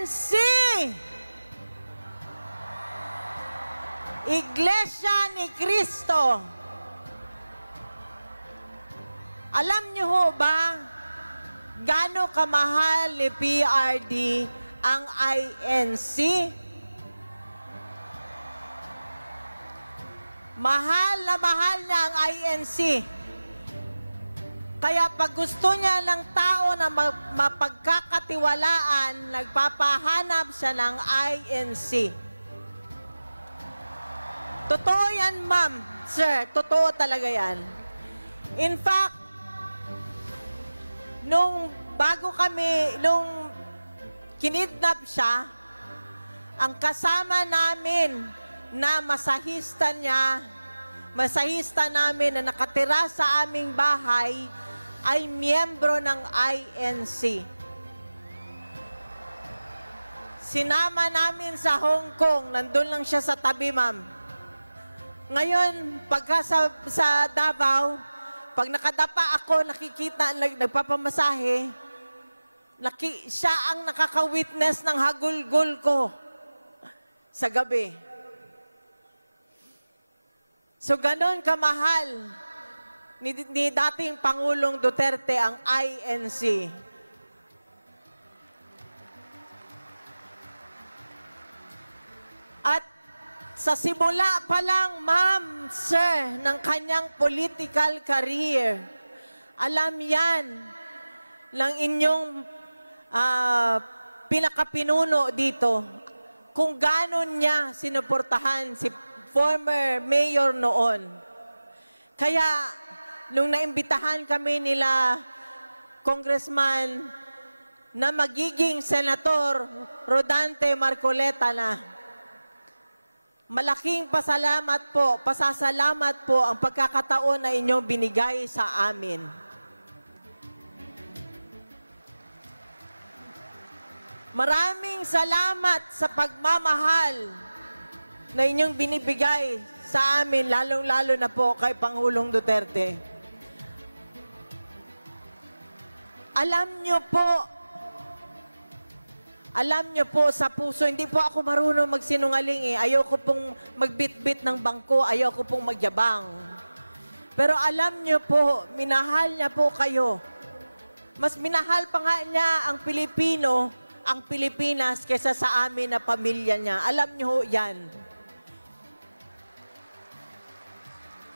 INC! Iglesia ni Cristo. Alam niyo ho ba gaano kamahal ni PRD ang INC? Mahal na mahal niya ang INC. Kaya pag gusto niya ng tao na mapagkakatiwalaan, nagpapahanap siya ng INC. Totoo yan, ma'am. Sir, totoo talaga yan. In fact, nung kinidnap siya, ang kasama namin na masahista namin na nakatira sa aming bahay ay miyembro ng INC. Sinama namin sa Hong Kong, nandun lang siya sa tabi, ma'am. Ngayon, pagka sa Davao, pag nakadapa ako, nakikita, nagpapamasahe, siya ang nakaka-witness ng hagulgol ko sa gabi. So, ganon kamahal ni dating Pangulong Duterte ang INC. At sa simula pa lang, ma'am, sir, ng kanyang political career, alam yan ng inyong pinakapinuno dito kung ganon niya sinuportahan si former mayor noon. Kaya, nung naimbitahan kami nila, Congressman, na magiging Senator Rodante Marcoleta na, malaking pasasalamat po ang pagkakataon na inyong binigay sa amin. Maraming salamat sa pagmamahal na inyong binibigay sa amin, lalong-lalo na po kay Pangulong Duterte. Alam niyo po sa puso, hindi po ako marunong magsinungaling eh. Ayoko pong magbitbit ng bangko, ayoko pong magyabang. Pero alam niyo po, minahal niya po kayo. Mas minahal pa nga niya ang Pilipino, ang Pilipinas, kesa sa amin na pamilya niya. Alam niyo ho yan.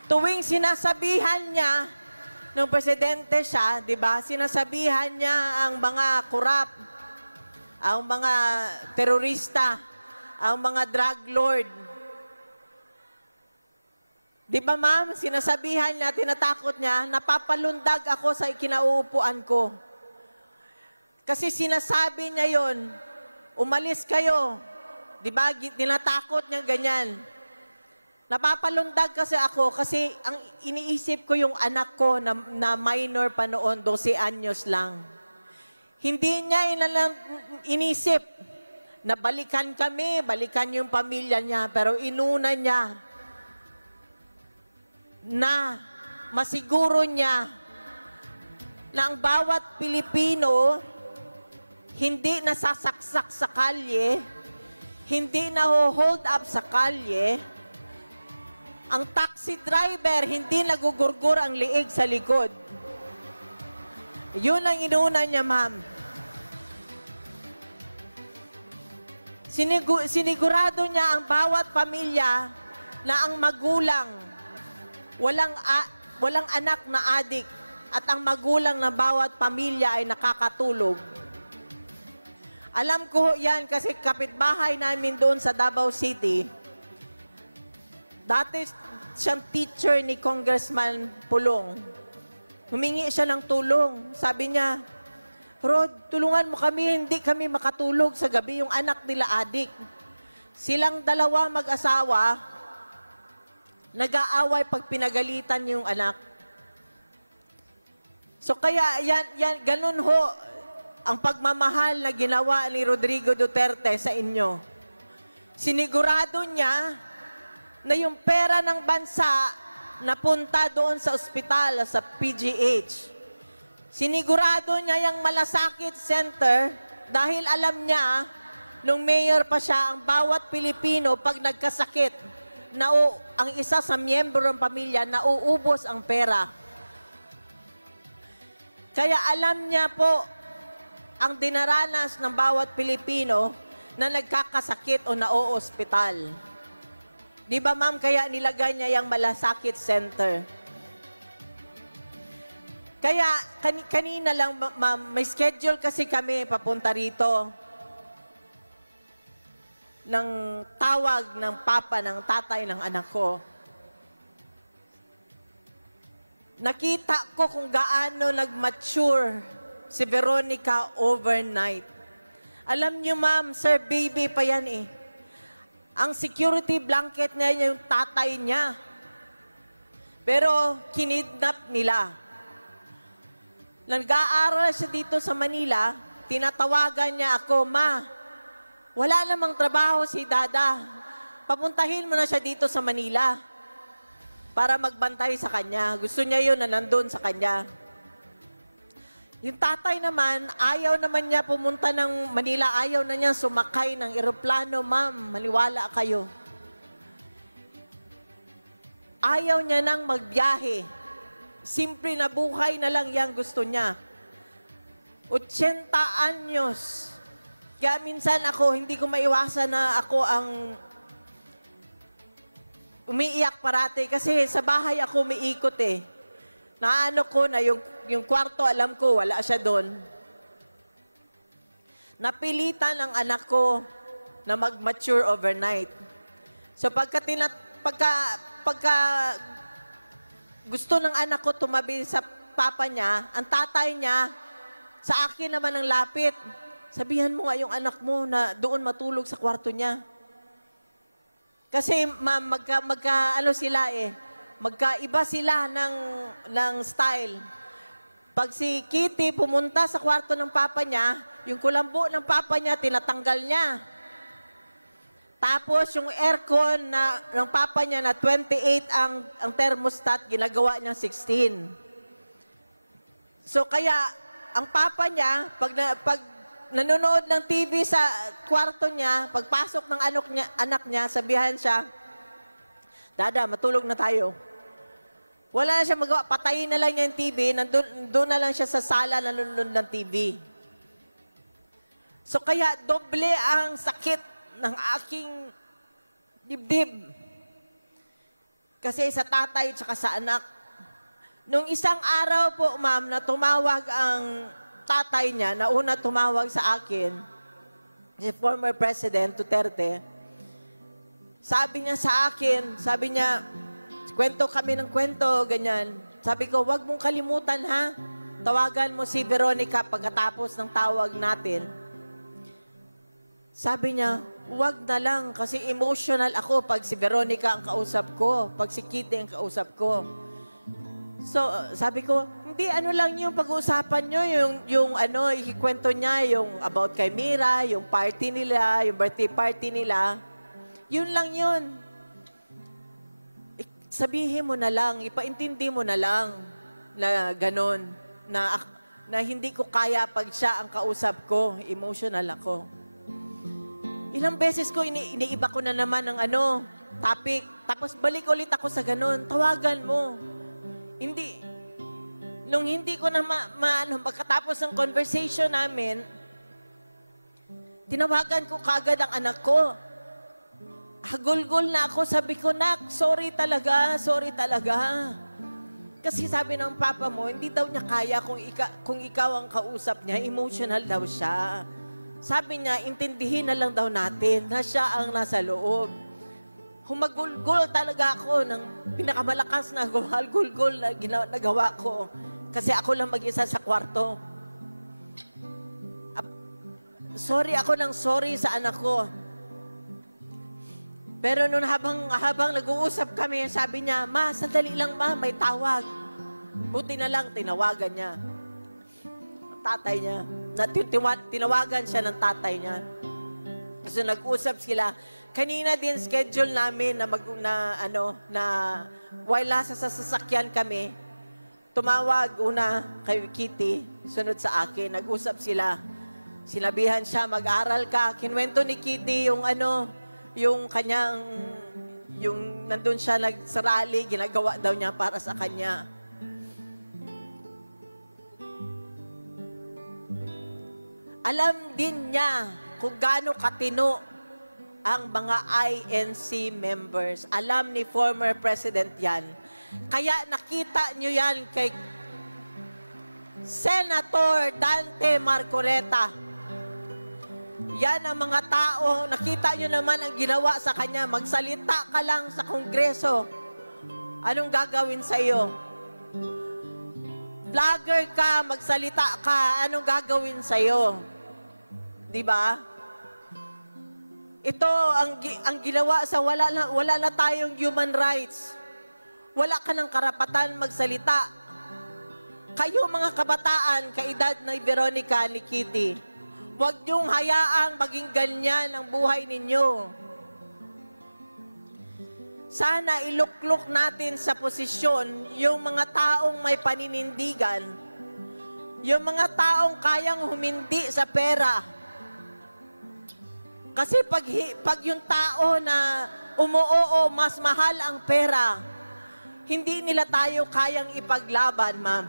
Tuwing sinasabihan niya, nung presidente siya, di ba, sinasabihan niya ang mga korap, ang mga terorista, ang mga drug lord. Di ba, ma'am, sinasabihan niya, tinatakot niya, napapalundag ako sa kinauupuan ko. Kasi sinasabi niya yon, umalis kayo. Di ba, tinatakot niya ganyan. Napapalundag kasi ako kasi ang iniisip ko yung anak ko na minor pa noon, 12 anyos lang. Hindi niya inisip na balikan kami, balikan yung pamilya niya, pero inuna niya na masiguro niya na ang bawat Pilipino hindi nasasaksak sa kalye, hindi na-hold up sa kalye. Ang taxi driver, hindi nagugurgur ang liig sa likod. Yun ang inuna niya, ma'am. Sinigurado niya ang bawat pamilya na ang magulang, walang anak na adik, at ang magulang ng bawat pamilya ay nakakatulog. Alam ko yan kasi kapitbahay namin doon sa Davao City. Dati siyang teacher ni Congressman Pulong. Humingi siya ng tulong. Sabi niya, Rod, tulungan mo kami, hindi kami makatulog sa gabi, yung anak nila adik. Silang dalawa mag-asawa, nag-aaway pag pinagalitan yung anak. So kaya ganun ho ang pagmamahal na ginawa ni Rodrigo Duterte sa inyo. Sinigurado niya na yung pera ng bansa napunta doon sa ospital, sa PGH. Sinigurado niya yung malasakit center dahil alam niya nung mayor pa siya, ang bawat Pilipino, pag nagkasakit, ang isa sa miyembro ng pamilya, nauubos ang pera. Kaya alam niya po ang dinaranas ng bawat Pilipino na nagkakasakit o nauospital. Di ba, ma'am, kaya nilagay niya yung malasakit center. Kaya kanina lang, ma'am, may schedule kasi kami papunta rito ng tawag ng papa, ng tatay ng anak ko. Nakita ko kung gaano nag-mature si Veronica overnight. Alam niyo, ma'am, sir, baby pa yan eh. Ang security blanket niya yung tatay niya. Pero kinidnap nila. Nag-aaral siya dito sa Manila, tinatawagan niya ako, Ma, wala namang trabaho si Dada. Papuntahin mo na siya dito sa Manila para magbantay sa kanya. Gusto niya yun na nandun sa kanya. Yung tatay naman, ayaw naman niya pumunta ng Manila, ayaw na niya sumakay ng eroplano. Ma'am, maniwala kayo. Ayaw niya nang magbiyahe. Simple na buhay na lang yang gusto niya. 80 anyos. Kaya minsan ako, hindi ko maiwasan na ako ang umiiyak parati. Kasi sa bahay ako umiikot eh. Naano ko na yung kwarto, alam ko, wala siya doon. Napilitan ang anak ko na mag-mature overnight. So pagka gusto ng anak ko tumabi sa papa niya, ang tatay niya, sa akin naman ang lapit. Sabihan mo nga yung anak mo na doon matulog sa kwarto niya. Kasi magkaiba sila ng style. Pag si Kitty pumunta sa kwarto ng papa niya, yung kulambo ng papa niya, tinatanggal niya. Tapos yung aircon ng papa niya na 28 ang thermostat, ginagawa niya 16. So kaya ang papa niya, pag nanonood ng TV sa kwarto niya, pagpasok ng anak niya, sabihan siya, Dada, matulog na tayo. Wala na siya magawa, patayin na lang niya yung TV, doon na lang siya sa sala nanonood ng TV. So kaya doble ang sakit ng aking dibdib. Kasi sa tatay at sa anak. Nung isang araw po, ma'am, na tumawag ang tatay niya, na una tumawag sa akin, si former President Duterte, sabi niya sa akin, sabi niya, kwento kami ng kwento, ganyan. Sabi ko, wag mong kalimutan ha, tawagan mo si Veronica pagkatapos ng tawag natin. Sabi niya, wag na lang kasi emotional ako pag si Veronica ang kausap ko, pag si Kitty ang kausap ko. So, sabi ko, hindi, ano lang yung pag-uusapan nyo, yung ikikwento niya, yung about kay Mira, yung party nila, yung birthday party nila. Yun lang yun. Sabihin mo na lang, ipaintindi mo na lang na ganon, na hindi ko kaya pag siya ang kausap ko, emotional ako. Ilang beses ko, iniiba ko na naman ng topic. Tapos balik ulit ako sa ganun. Tawagan mo. Nung hindi ko na pagkatapos ng conversation namin, tinawagan ko kagad ang anak ko. Hagulgol na ako. Sabi ko, Nak, sorry talaga. Kasi sabi ng papa mo, hindi daw niya kaya kung ikaw ang kausap niya, emotional daw siya. Sabi niya, intindihin na lang daw natin na siya ang nasa loob. Humagulgol talaga ako ng pinakamalakas na gulgol na nagawa ko. Kasi ako lang mag-isa sa kwarto. Sorry sa anak ko. Pero noon habang nag-uusap kami, sabi niya, Ma, sandali lang ma, may tawag. Buti na lang, tinawagan niya. Ang tatay niya. Tinawagan siya ng tatay niya. So nag-usap sila. Kanina din schedule namin na while nasa sasakyan kami, tumawag una kay Kitty, sunod sa akin. Nag-usap sila. Sinabihan siya, mag-aral ka. Kinwento ni Kitty yung yung kanyang, yung nandun siya sa rally, ginagawa daw niya para sa kanya. Alam din niya kung gaano katino ang mga INC members. Alam ni former President yan. Kaya nakita niyo yan kay Senator Dante Marcoleta. Yan ang mga tao, nakita nyo naman ang ginawa sa kanya. Magsalita ka lang sa Kongreso. Anong gagawin sa iyo? Vlogger ka, magsalita ka, anong gagawin sa iyo? Diba? Ito ang ginawa sa wala na tayong human rights. Wala ka ng karapatan magsalita. Kayo mga kabataan, kaedad na Veronica ni Kitty, huwag niyong hayaang maging ganyan ang buhay ninyo. Sana iluklok natin sa posisyon yung mga taong may paninindigan, yung mga taong kayang humindi sa pera. Kasi pag yung tao na umuoo, mas mahal ang pera, hindi nila tayo kayang ipaglaban, ma'am.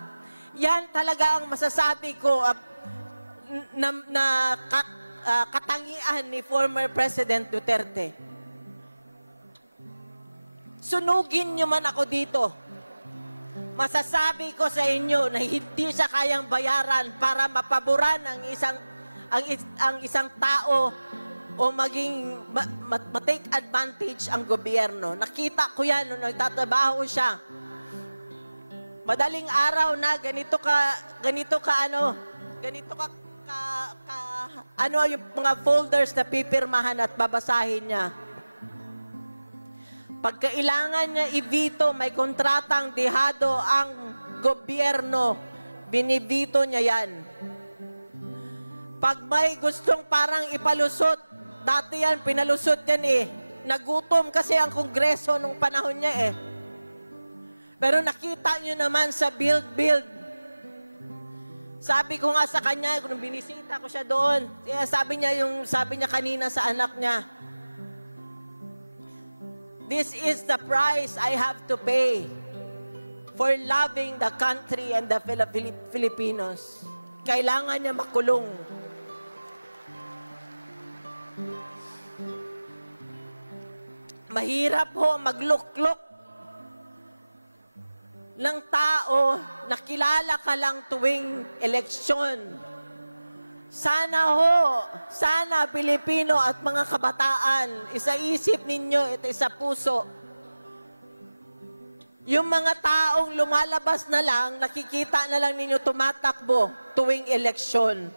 Yan talaga ang masasabi ko katangian ni former President Duterte. Sunugin niyo man ako dito. Masasabi ko sa inyo na hindi siya kayang bayaran para mapaboran ang isang tao o maging ma-take advantage ang gobyerno. Nakita ko yan nung nagtatrabaho siya. Madaling araw na ganito ka yung mga folders na pipirmahan at babasahin niya. Pag kailangan niya i-veto, may kontratang dehado ang gobyerno, binibito niya yan. Pag may gustong parang ipalusot, dati yan, pinalusot yan eh. Nagutom kasi ang Kongreso nung panahon niya eh. Pero nakita niyo naman sa build. Sabi ko nga sa kanya, kung binisita ko siya doon, sabi niya kanina sa anak niya, this is the price I have to pay for loving the country and the Filipinos. Kailangan niya makulong. Mahirap ho magluklok ng tao na kilala ka lang tuwing eleksyon. Sana Pilipino at mga kabataan, isaisip ninyo, ito sa puso. Yung mga taong lumalabas na lang, nakikita na lang ninyo tumatakbo tuwing eleksyon.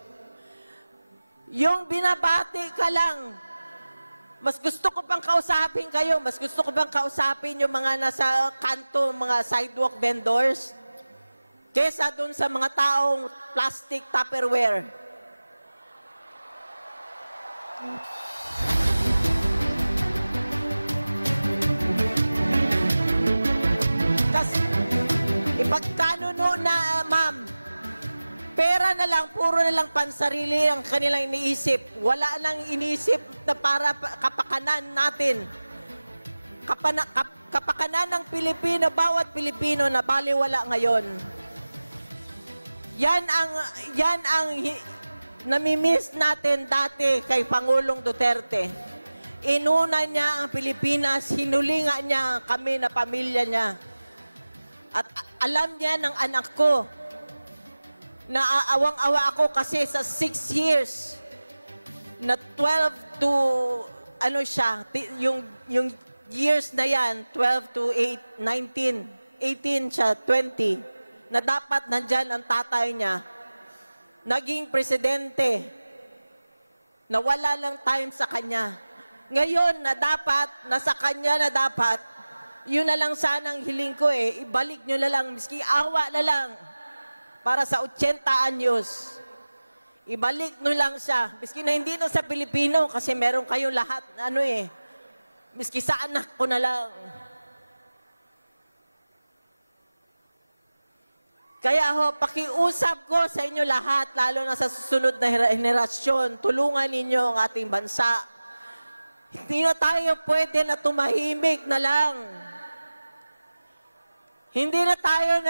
Yung binabati ka lang, mas gusto ko pang kausapin kayo, mas gusto ko pang kausapin yung mga nasa kanto, mga sidewalk vendors, kesa dun sa mga taong plastic Tupperware. Kasi ipagkanuno na, ma'am, pera na lang, puro na lang pansarili ang kanilang iniisip. Wala nang iniisip na para kapakanan natin. Kapakanan ng Pilipino, bawat Pilipino na baliwala ngayon. Yan ang namimiss natin dati kay Pangulong Duterte. Inuna niya ang Pilipinas, hinulinga niya kami na pamilya niya. At alam niya ng anak ko, naaawang-awa ako kasi sa 6 years na 12 to yung years na yan, 12 to 19, 18 siya, 20, na dapat nandyan ang tatay niya, naging presidente, na wala lang time sa kanya. Ngayon na dapat, nasa kanya na dapat, yun na lang sanang hiling ko eh, ibalik nyo na lang, miski awa na lang, para sa 80 anyos. Ibalik nyo lang siya. Miski na hindi na sa Pilipino kasi meron kayong lahat. Miski sa anak ko na lang. Kaya ho, pakiusap ko sa inyo lahat, lalo na sa susunod na henerasyon, tulungan ninyo ang ating bansa. Hindi na tayo pwede na tumahimik na lang. Hindi na tayo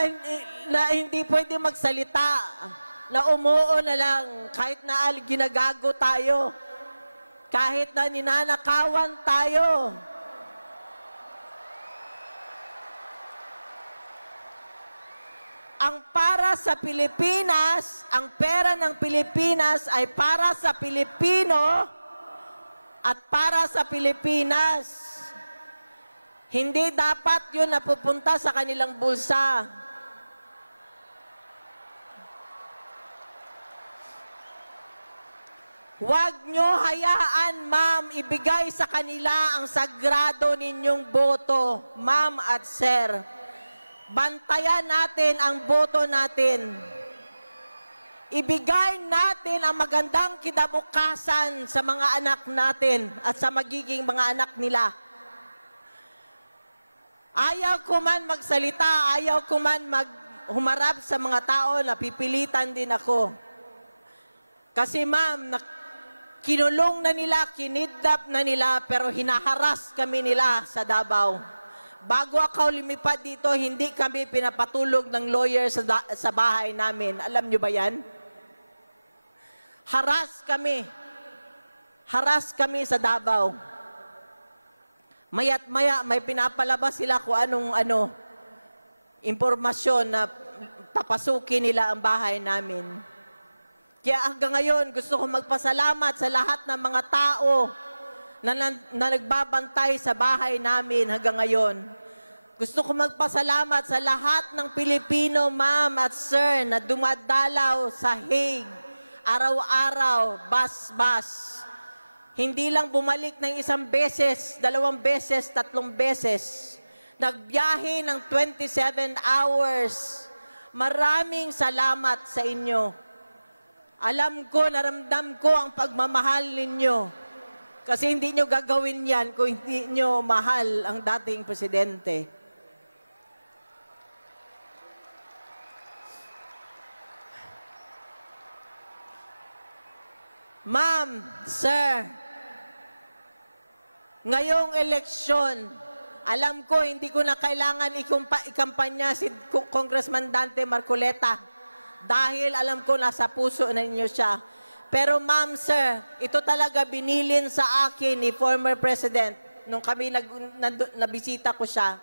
na hindi pwede magsalita, na umuo na lang, kahit na ginagago tayo, kahit na ninanakawan tayo. Ang para sa Pilipinas, ang pera ng Pilipinas ay para sa Pilipino at para sa Pilipinas. Hindi dapat yun napupunta sa kanilang bulsa. Huwag nyo hayaan, ma'am, ibigay sa kanila ang sagrado ninyong boto, ma'am at sir. Bantayan natin ang boto natin. Ibigay natin ang magandang kinabukasan sa mga anak natin at sa magiging mga anak nila. Ayaw ko man magsalita, ayaw ko man humarap sa mga tao, napipilitan din ako. Kasi ma'am, kinulong na nila, kinidnap na nila, pero hinaharas kami nila sa Davao. Bago ako lumipad dito, hindi kami pinapatulog ng lawyer sa bahay namin. Alam nyo ba yan? Haras kami. Haras kami sa Davao. Maya't maya, may pinapalabas sila kung anong impormasyon na papasukin nila ang bahay namin. Kaya hanggang ngayon, gusto ko magpasalamat sa lahat ng mga tao na nagbabantay sa bahay namin hanggang ngayon. Gusto ko magpasalamat sa lahat ng Pilipino, ma'am at sir, na dumadalaw sa Hague, araw-araw, bas-bas. Hindi lang bumalik ng 1 beses, 2 beses, 3 beses. Nagbiyahe ng 27 hours. Maraming salamat sa inyo. Alam ko, naramdam ko ang pagmamahal ninyo. Kasi hindi nyo gagawin yan kung hindi nyo mahal ang dating presidente. Ma'am, sir, ngayong eleksyon, alam ko hindi ko na kailangan ikampanya si Congressman Dante Marcoleta dahil alam ko nasa puso na ninyo siya. Pero ma'am, sir, ito talaga binilin sa akin ni former President nung kami nabisita ko siya.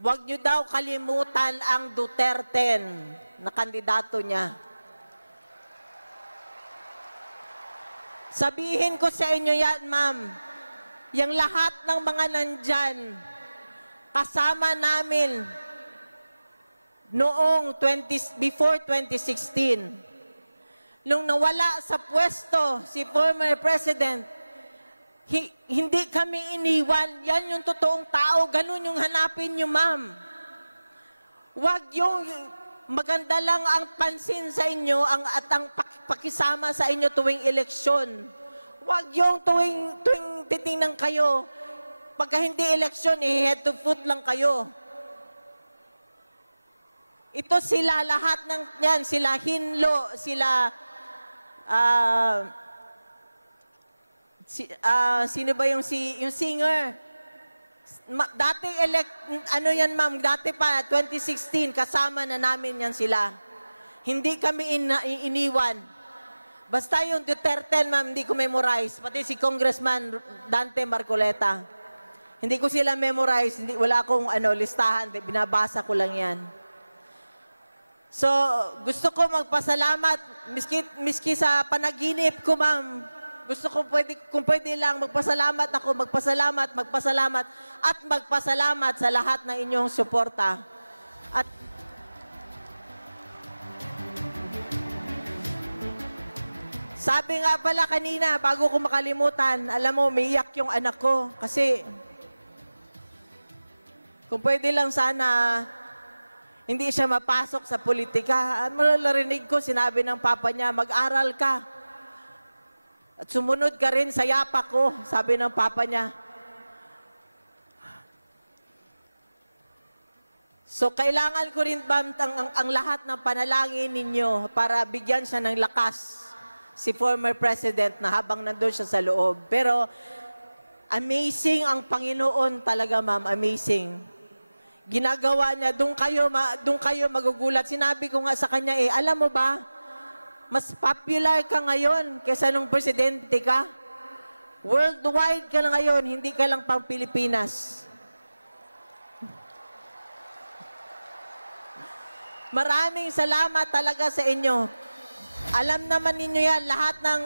Huwag niyo daw kalimutan ang Duterte na kandidato niya. Sabihin ko sa inyo yan, ma'am, yung lahat ng mga nandyan, kasama namin noong before 2016. Nung nawala sa pwesto si former President, hindi kami iniwan. Yan yung totoong tao. Ganun yung hanapin nyo, ma'am. Huwag yung maganda lang ang pansin sa inyo at ang pakisama sa inyo tuwing eleksyon. Huwag yung tuwing titingnan kayo. Pagka hindi eleksyon, head to foot lang kayo. Ito sila, lahat ng yan, sila Hinlo, sila sino ba yung singer? Dati yan ma'am, dati pa 2016 kasama na namin yan sila. Hindi kami iniwan. Basta yung Duterte ma'am, hindi ko memorize, pati si Congressman Dante Marcoleta. Hindi ko sila memorize, wala akong listahan, binabasa ko lang yan. So, gusto ko magpasalamat, miski sa panaginip ko, ma'am. Gusto ko, kung pwede lang, magpasalamat sa lahat ng inyong suporta. At sabi nga pala kanina, bago ko makalimutan, alam mo, umiiyak yung anak ko. Kasi, kung pwede lang sana, hindi siya mapasok sa politika. Narinig ko, sinabi ng papa niya, mag-aral ka. At sumunod ka rin sa yapak ko, sabi ng papa niya. So, So, kailangan ko rin, ma'am, ang lahat ng panalangin ninyo para bigyan siya ng lakas si former president na habang nandun siya sa loob. Pero, amazing ang Panginoon talaga, ma'am. Amazing. Ginagawa niya, doon kayo magugulat. Sinabi ko nga sa kanya, alam mo ba, mas popular ka ngayon kaysa nung presidente ka. Worldwide ka na ngayon, hindi ka lang pang Pilipinas. Maraming salamat talaga sa inyo. Alam naman ninyo yan,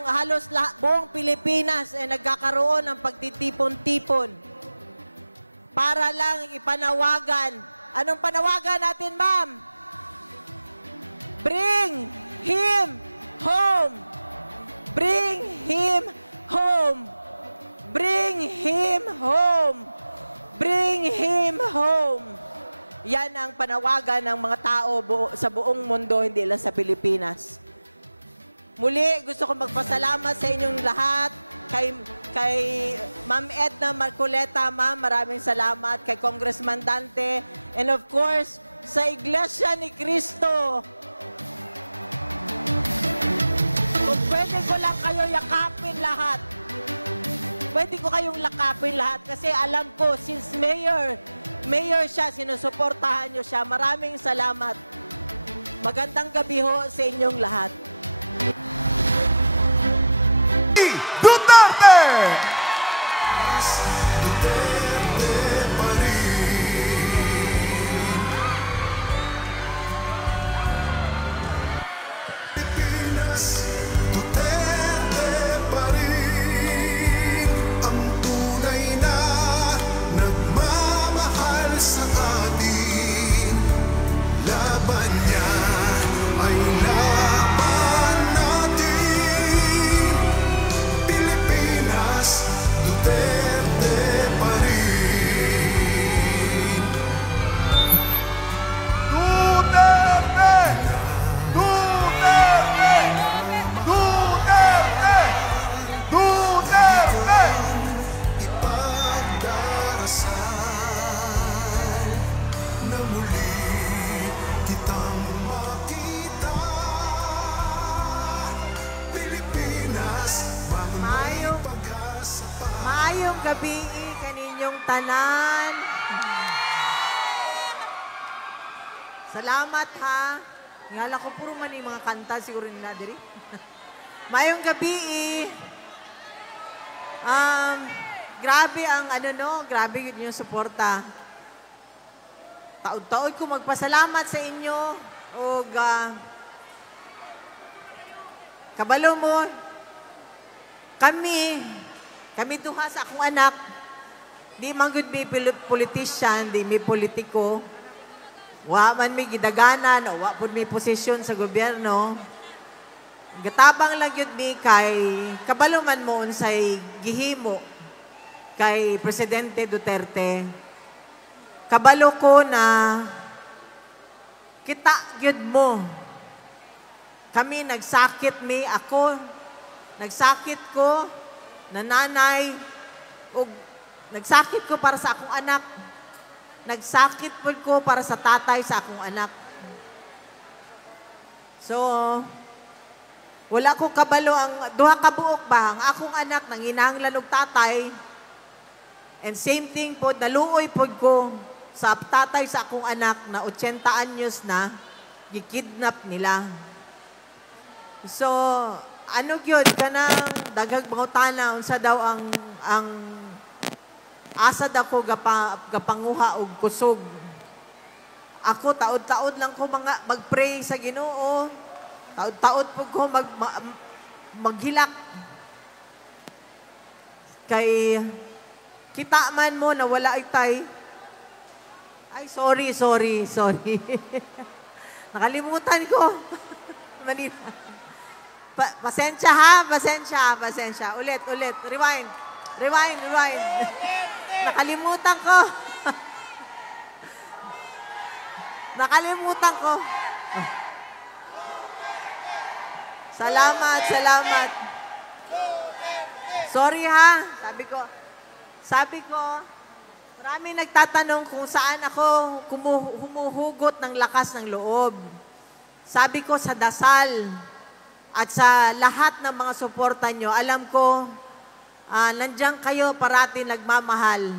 halos buong Pilipinas ay nagkakaroon ng pagtitipon-tipon para lang ipanawagan. Anong panawagan natin, ma'am? Bring him home. Bring him home. Bring him home. Bring him home. Yan ang panawagan ng mga tao sa buong mundo, hindi lang sa Pilipinas. Muli, gusto ko magpasalamat sa inyong lahat. Kay Ma'am Edna Marcoleta, ma'am, maraming salamat. Kay Congressman Dante. And of course, sa Iglesia ni Cristo. Kung pwede ko lang kayo yakapin lahat. Pwede ko kayong lakapin lahat. Kasi alam ko, since Mayor siya, sinusuportahan niyo siya. Maraming salamat. Magandang gabi ho sa inyong lahat. Duterte! Maayong gabi kaninyong tanan. Salamat ha. Ngala ko puro man yung mga kanta siguro nila diri. Maayong gabi. Grabe ang grabe yun yung suporta. Taod-taod ko magpasalamat sa inyo. O kabalo mo, kami duha sa akong anak, di man gud may politician, di may politiko, wa man may gidaganan, o wa pud may posisyon sa gobyerno. Gatabang lang yun mi kay, kabalo man mo unsay gihimo kay Presidente Duterte. Kabalo ko na kita yun mo. Kami nagsakit nagsakit ko, nanay, nagsakit ko para sa akong anak. Nagsakit po ko para sa tatay sa akong anak. So, wala ko kabalo ang duha ka buok ba ang akong anak nanginahanglan og tatay. And same thing po, naluoy po ko sa tatay sa akong anak na 80 anyos na, gikidnap nila. So, yun, kanang dagag bangutana, unsa daw ang asad ako gapanguha og kusog. Ako, taod-taod lang ko mag-pray sa Ginoo. Taod-taod po ko maghilak. Kay, kita man mo na wala itay. Ay, sorry. Nakalimutan ko. Manila. Pasensya ha, pasensya. Ulit. Rewind. Nakalimutan ko. Salamat. Sorry ha. Sabi ko, Maraming nagtatanong kung saan ako humuhugot ng lakas ng loob. Sabi ko sa dasal at sa lahat ng mga suporta nyo, alam ko, nandiyan kayo parati nagmamahal.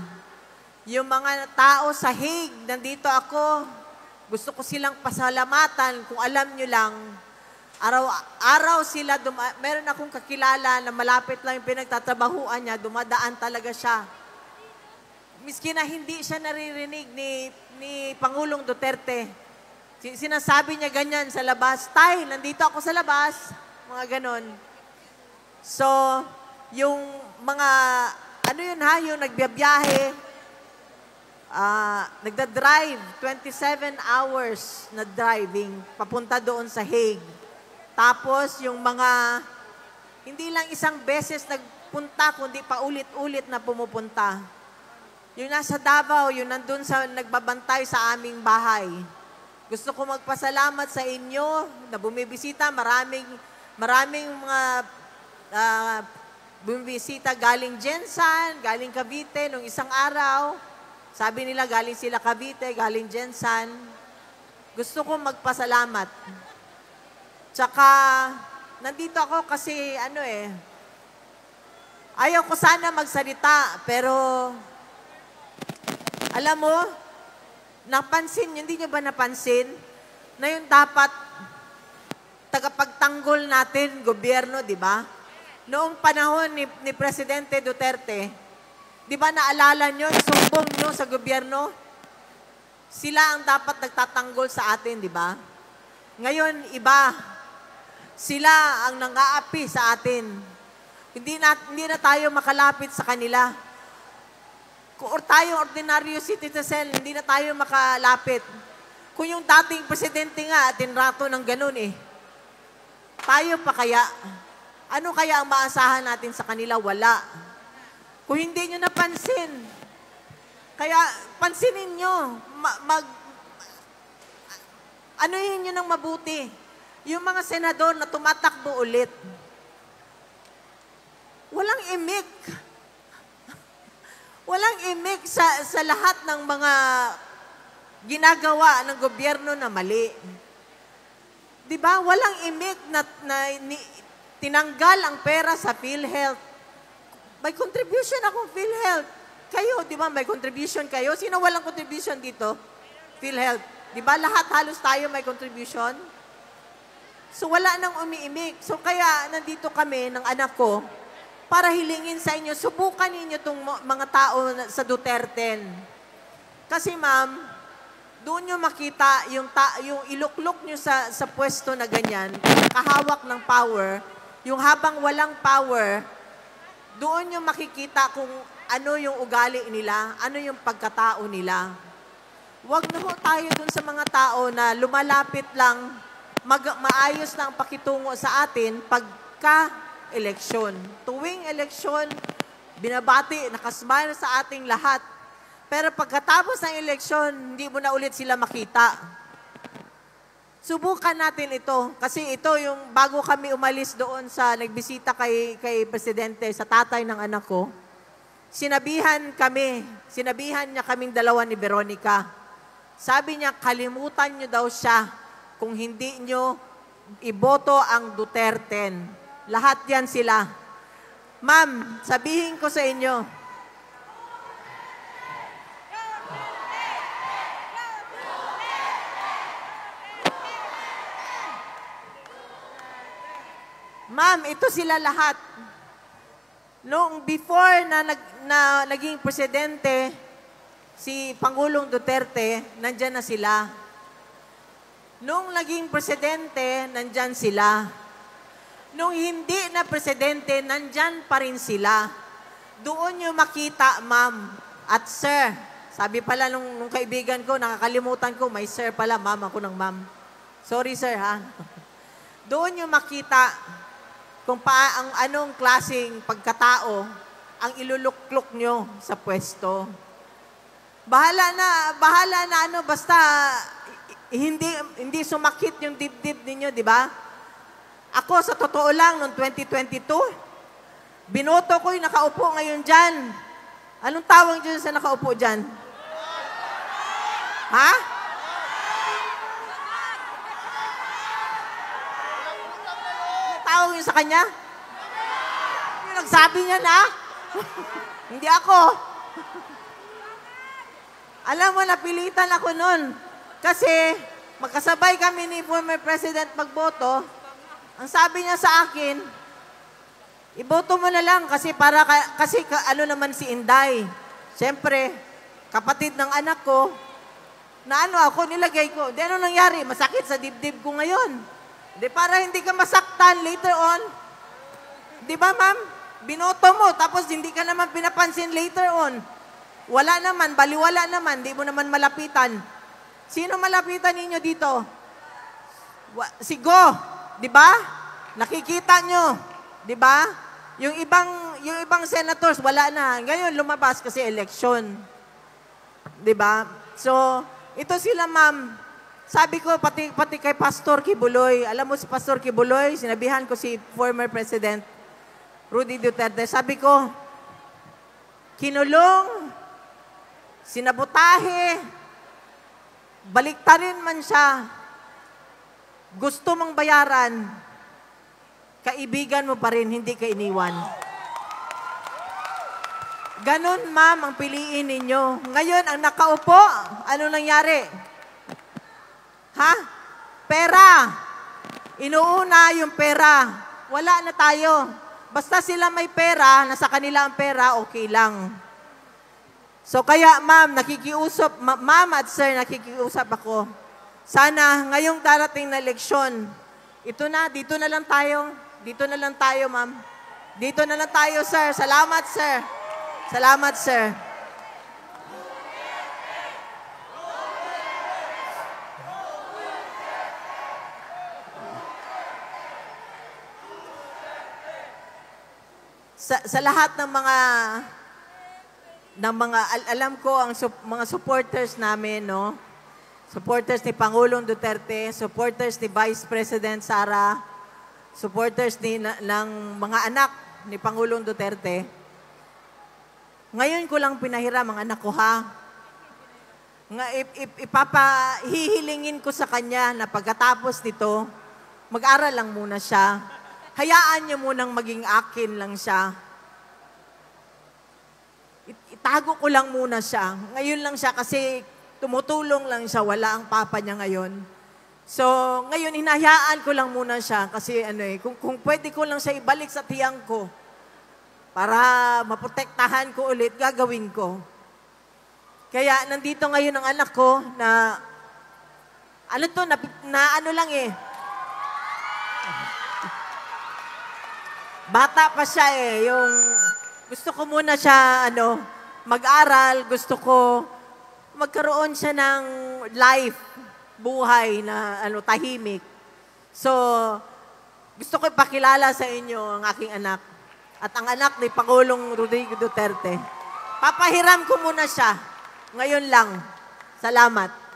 Yung mga tao sa Hague, nandito ako, gusto ko silang pasalamatan. Kung alam nyo lang, araw-araw sila, meron akong kakilala na malapit lang yung pinagtatrabahuan niya, dumadaan talaga siya. Miski na hindi siya naririnig ni Pangulong Duterte. Sinasabi niya ganyan sa labas, Tay, nandito ako sa labas. Mga ganon. So, yung mga, yung nagbiyahe, nagda-drive, 27 hours na driving, papunta doon sa Hague. Tapos, yung mga, hindi lang isang beses nagpunta, kundi paulit-ulit na pumupunta. Yung nasa Davao, yung nandun sa nagbabantay sa aming bahay. Gusto ko magpasalamat sa inyo na bumibisita. Maraming mga bumibisita galing Jensan, galing Cavite nung isang araw. Sabi nila galing sila Cavite, galing Jensan. Gusto ko magpasalamat. Tsaka, nandito ako kasi ayaw ko sana magsalita, pero alam mo, hindi nyo ba napansin na yung dapat tagapagtanggol natin, gobyerno, di ba? Noong panahon ni Presidente Duterte, di ba naalala nyo, sumbong nyo sa gobyerno? Sila ang dapat nagtatanggol sa atin, di ba? Ngayon, iba. Sila ang nang-aapi sa atin. Hindi na tayo makalapit sa kanila. Kung tayong ordinaryo citizen, hindi na tayo makalapit. Kung yung dating presidente nga, tinrato ng ganun tayo pa kaya? Ano kaya ang maasahan natin sa kanila? Wala. Kung hindi nyo napansin, kaya pansinin nyo, anuhin nyo ng mabuti. Yung mga senador na tumatakbo ulit, walang imik. Walang imik sa lahat ng mga ginagawa ng gobyerno na mali. Di ba? Walang imik na tinanggal ang pera sa PhilHealth. May contribution akong PhilHealth. Kayo, di ba? May contribution kayo. Sino walang contribution dito? PhilHealth. Di ba? Lahat halos tayo may contribution. So wala nang umiimik. So kaya nandito kami ng anak ko para hilingin sa inyo, subukan ninyo itong mga tao sa Duterte. Kasi ma'am, doon nyo makita yung iluklok nyo sa pwesto na ganyan, kahawak ng power, yung habang walang power, doon nyo makikita kung ano yung ugali nila, ano yung pagkatao nila. Huwag na ho tayo dun sa mga tao na lumalapit lang, maayos na ang pakitungo sa atin pagka-eleksyon. Tuwing eleksyon, binabati, nakasmile sa ating lahat. Pero pagkatapos ng eleksyon, hindi mo na ulit sila makita. Subukan natin ito. Kasi ito yung bago kami umalis doon sa nagbisita kay Presidente, sa tatay ng anak ko, sinabihan niya kaming dalawa ni Veronica. Sabi niya, kalimutan niyo daw siya kung hindi niyo iboto ang Duterte. Lahat yan sila. Ma'am, sabihin ko sa inyo, ma'am, ito sila lahat. Noong before na naging presidente, si Pangulong Duterte, nandyan na sila. Noong naging presidente, nandyan sila. Noong hindi na presidente, nandyan pa rin sila. Doon nyo makita, ma'am at sir. Sabi pala nung kaibigan ko, nakakalimutan ko, may sir pala, ma'am ako ng ma'am. Sorry sir ha. Doon nyo makita kung anong klaseng pagkatao ang iluluklok nyo sa pwesto. Bahala na basta hindi sumakit yung dibdib ninyo, di ba? Ako, sa totoo lang, noong 2022, binoto ko yung nakaupo ngayon dyan. Anong tawag dyan sa nakaupo dyan? Ha? Anong tawag yun sa kanya? Yung nagsabi niya na? Hindi ako. Alam mo, napilitan ako nun. Kasi, magkasabay kami ni former President magboto. Ang sabi niya sa akin, iboto mo na lang kasi ano naman si Inday. Siyempre, kapatid ng anak ko, na ano ako, nilagay ko. Di ano nangyari? Masakit sa dibdib ko ngayon. Di para hindi ka masaktan later on. Di ba, ma'am? Binoto mo, tapos hindi ka naman pinapansin later on. Wala naman, baliwala naman, di mo naman malapitan. Sino malapitan ninyo dito? Si Go, di ba? Nakikita nyo, di ba? Yung ibang senators, wala na. Ngayon, lumabas kasi election. Di ba? So, ito sila, ma'am. Sabi ko, pati kay Pastor Kibuloy, alam mo si Pastor Kibuloy, sinabihan ko si former President Rudy Duterte, sabi ko, kinulong, sinabotahe, baliktarin man siya, gusto mong bayaran, kaibigan mo pa rin, hindi ka iniwan. Ganon, ma'am, ang piliin ninyo. Ngayon, ang nakaupo, ano nangyari? Ha? Pera. Inuuna yung pera. Wala na tayo. Basta sila may pera, nasa kanila ang pera, okay lang. So kaya, ma'am, nakikiusap, ma'am at sir, nakikiusap ako. Sana, ngayong darating na eleksyon, dito na lang tayo. Dito na lang tayo, ma'am. Dito na lang tayo, sir. Salamat, sir. Salamat, sir. Sa lahat ng mga alam ko ang mga supporters namin, no? Supporters ni Pangulong Duterte, supporters ni Vice President Sara, supporters ng mga anak ni Pangulong Duterte. Ngayon ko lang pinahiram ang anak ko, ha? Hihilingin ko sa kanya na pagkatapos nito, mag-aral lang muna siya. Hayaan niyo munang maging akin lang siya. Itago ko lang muna siya. Ngayon lang siya kasi tumutulong lang siya. Wala ang papa niya ngayon. So, ngayon, hinahayaan ko lang muna siya kasi kung pwede ko lang siya ibalik sa tiyang ko para maprotektahan ko ulit, gagawin ko. Kaya, nandito ngayon ang anak ko na ano lang eh. Bata pa siya eh. Gusto ko muna siya, mag-aral. Gusto ko magkaroon siya ng life, buhay na tahimik. So, gusto ko ipakilala sa inyo ang aking anak. At ang anak ni Pangulong Rodrigo Duterte. Papahiram ko muna siya. Ngayon lang. Salamat.